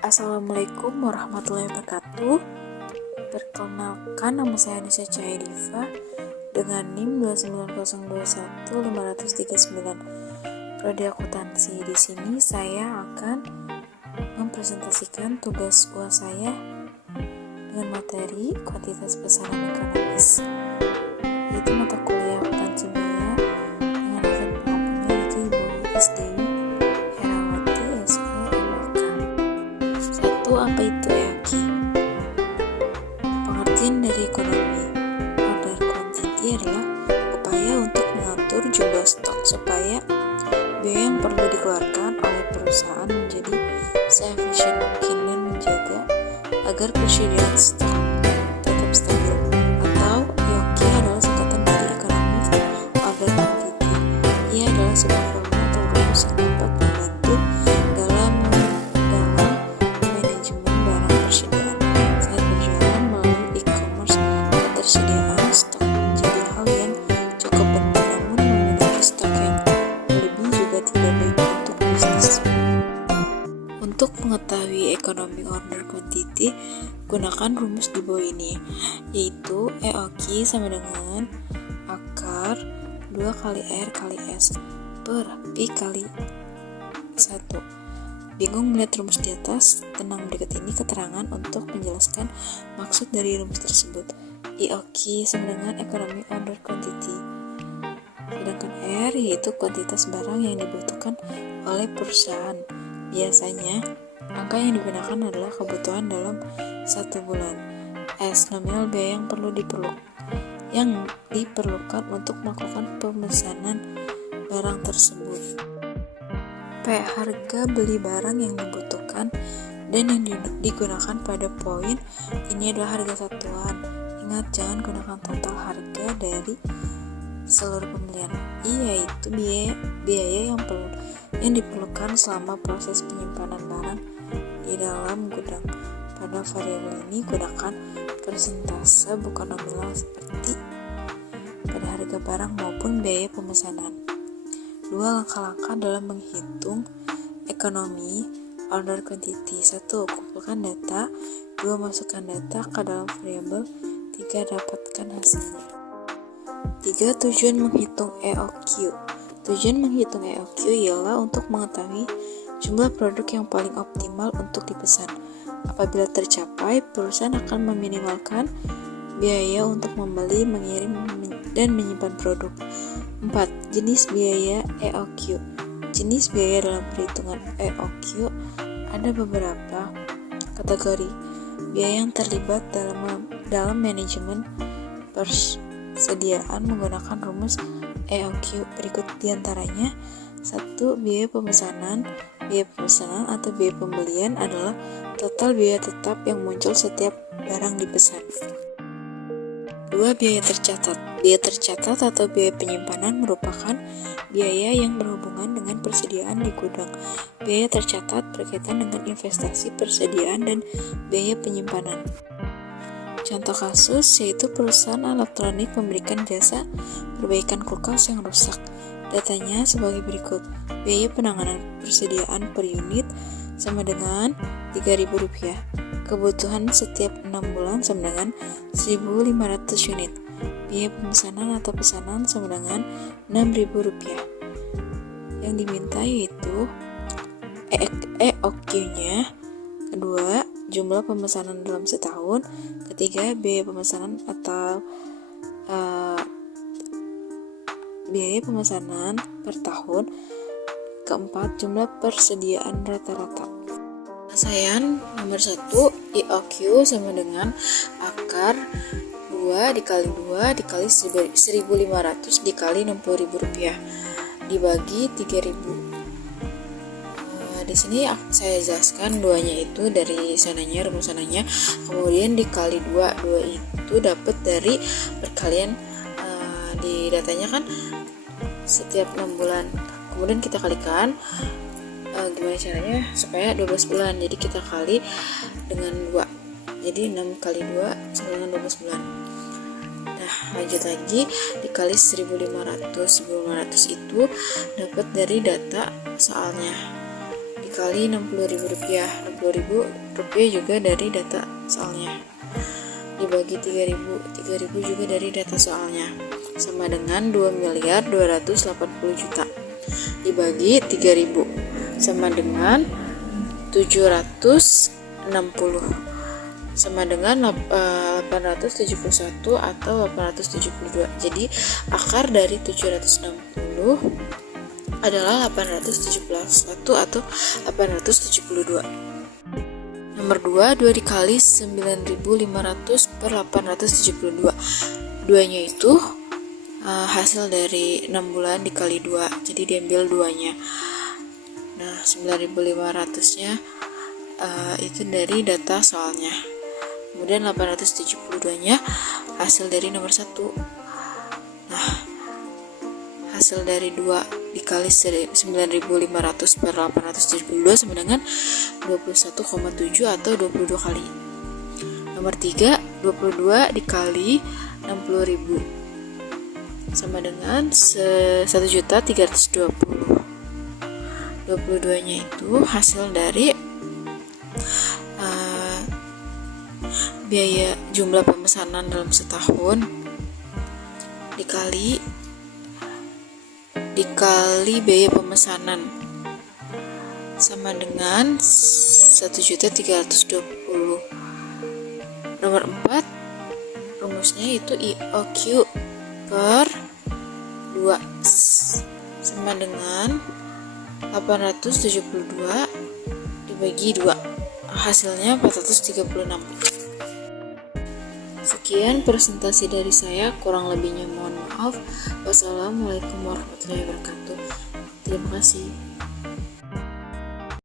Assalamualaikum warahmatullahi wabarakatuh. Perkenalkan, nama saya Anissa Cahaya Diva dengan NIM 29021-539 Prodi Akuntansi. Di sini saya akan mempresentasikan tugas UAS saya dengan materi kuantitas pesanan ekonomis, yaitu mata kuliah akuntansi biaya dengan dosen pengampunya yaitu Ibu Isdewi Herawati SE/MLK. 1. Apa itu EOQ? Pengertian dari ekonomi order quantity adalah upaya untuk mengatur jumlah stok supaya biaya yang perlu dikeluarkan oleh perusahaan menjadi seefisien mungkin dan menjaga agar persediaan stok tetap stabil. Atau EOQ adalah singkatan dari Economic Order Quantity. Ia adalah sebuah formula atau rumus yang dapat membantu dalam manajemen barang persediaan saat berjualan melalui e-commerce. Ketersediaan stok menjadi hal yang cukup penting, namun memiliki stok yang berlebih juga tidak baik untuk bisnis. Untuk mengetahui economic order quantity, gunakan rumus di bawah ini, yaitu EOQ sama dengan akar 2 kali R kali S per Pi kali 1. Bingung melihat rumus di atas? Tenang, berikut ini keterangan untuk menjelaskan maksud dari rumus tersebut. EOQ sama dengan economic order quantity, sedangkan R yaitu kuantitas barang yang dibutuhkan oleh perusahaan. Biasanya, angka yang digunakan adalah kebutuhan dalam 1 bulan. S, nominal biaya yang diperlukan untuk melakukan pemesanan barang tersebut. P, harga beli barang yang dibutuhkan dan yang digunakan pada poin ini adalah harga satuan. Ingat, jangan gunakan total harga dari seluruh pembelian. I, yaitu biaya yang diperlukan selama proses penyimpanan barang di dalam gudang. Pada variabel ini gunakan persentase bukan nominal seperti pada harga barang maupun biaya pemesanan. 2. Langkah-langkah dalam menghitung ekonomi order quantity. 1. Kumpulkan data. 2. Masukkan data ke dalam variabel. 3. Dapatkan hasilnya. 3. Tujuan menghitung EOQ. Tujuan menghitung EOQ ialah untuk mengetahui jumlah produk yang paling optimal untuk dipesan. Apabila tercapai, perusahaan akan meminimalkan biaya untuk membeli, mengirim, dan menyimpan produk. 4. Jenis biaya EOQ. Jenis biaya dalam perhitungan EOQ ada beberapa kategori. Biaya yang terlibat dalam manajemen persediaan menggunakan rumus EOQ berikut diantaranya. 1. Biaya pemesanan. Biaya pemesanan atau biaya pembelian adalah total biaya tetap yang muncul setiap barang dipesan. 2. Biaya tercatat. Biaya tercatat atau biaya penyimpanan merupakan biaya yang berhubungan dengan persediaan di gudang. Biaya tercatat berkaitan dengan investasi persediaan dan biaya penyimpanan. Contoh kasus yaitu perusahaan elektronik memberikan jasa perbaikan kulkas yang rusak. Datanya sebagai berikut. Biaya penanganan persediaan per unit sama dengan Rp3.000. Kebutuhan setiap 6 bulan sama dengan 1.500 unit. Biaya pemesanan atau pesanan sama dengan Rp6.000. Yang diminta yaitu EOQ-nya. Kedua, jumlah pemesanan dalam setahun. Ketiga, biaya pemesanan atau biaya pemesanan per tahun. Keempat, jumlah persediaan rata-rata. Penyelesaian nomor 1, EOQ sama dengan akar 2 dikali 2 dikali 1.500 dikali Rp60.000 dibagi 3.000. Di sini saya jelaskan 2-nya itu dari sananya, rumus sananya, kemudian dikali 2 itu dapat dari perkalian di datanya kan setiap 6 bulan. Kemudian kita kalikan gimana caranya supaya 12 bulan. Jadi kita kali dengan 2. Jadi 6 kali 2 sama dengan 12 bulan. Nah, lanjut lagi dikali 1.500. 1.500 itu dapat dari data soalnya. dikali Rp60.000. Rp60.000 juga dari data soalnya. Dibagi 3.000 juga dari data soalnya. Sama dengan 2.280.000.000. Dibagi 3.000 sama dengan 760 sama dengan 871 atau 872. Jadi akar dari 760 adalah 871 atau 872. Nomor 2, 2 dikali 9.500 per 872. Duanya itu hasil dari 6 bulan dikali 2, jadi diambil duanya. Nah, 9.500 nya itu dari data soalnya. Kemudian 872 nya hasil dari nomor 1. Nah, hasil dari 2 dikali 9.500 per 872 sama dengan 21,7 atau 22 kali. Nomor 3, 22 dikali 60.000 sama dengan 1.320.000. 22 nya itu hasil dari biaya jumlah pemesanan dalam setahun dikali biaya pemesanan sama dengan 1.320. Nomor 4, rumusnya itu IOQ per 2 sama dengan 872 dibagi 2, hasilnya 436. Sekian presentasi dari saya, kurang lebihnya mohon maaf. Wassalamualaikum warahmatullahi wabarakatuh. Terima kasih.